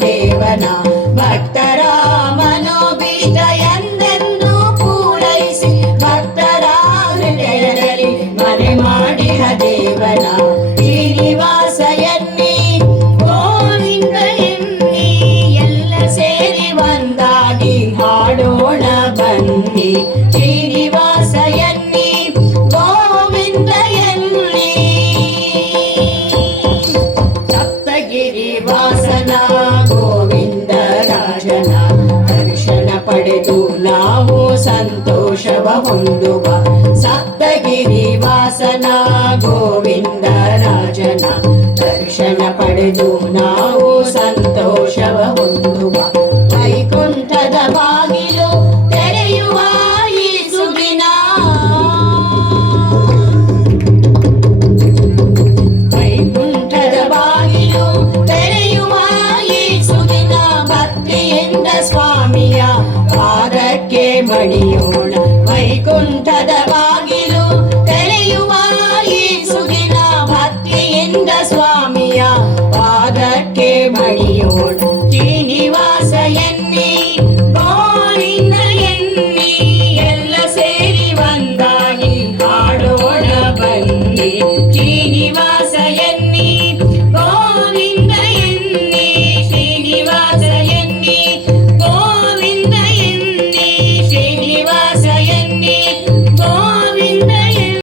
ದೇವನ ಭಕ್ತರ ಮನೋಭೀಷ್ಟ ಎಂದೆಂದು ಪೂರೈಸಿ ಭಕ್ತರ ಹೃದಯದಲ್ಲಿ ಮನೆ ಮಾಡಿಹ ದೇವನ ಶ್ರೀನಿವಾಸ ಎನ್ನಿ ಗೋವಿಂದ ಎನ್ನಿ ಎಲ್ಲ ಸೇರಿ ಒಂದಾಗಿ ಹಾಡೋಣ ಬನ್ನಿ ಶ್ರೀನಿವಾಸ ಎನ್ನಿ ಗೋವಿಂದ ಎನ್ನಿ ಸಪ್ತಗಿರಿ ವಾಸನ ಗೋವಿಂದ ರಾಜನ ದರ್ಶನ ಪಡೆದು ನಾವು ಸಂತೋಷವ ಹೊಂದುವ ಸಪ್ತಗಿರಿ ವಾಸನ ಗೋವಿಂದ ರಾಜನ ದರ್ಶನ ಪಡೆದು ನಾವು ಸಂತೋಷವ ಹೊಂದುವ ವೈಕುಂಠದ ಬಾಗಿಲು ತೆರೆಯುವ ಈ ಸುದಿನ ವೈಕುಂಠದ ಬಾಗಿಲು ತೆರೆಯುವ ಈ ಸುದಿನ ಭಕ್ತಿಯಿಂದ ಸ್ವಾಮಿಯ ಪಾದಕ್ಕೆ ಮಣಿಯೋಣ ವೈಕುಂಠದ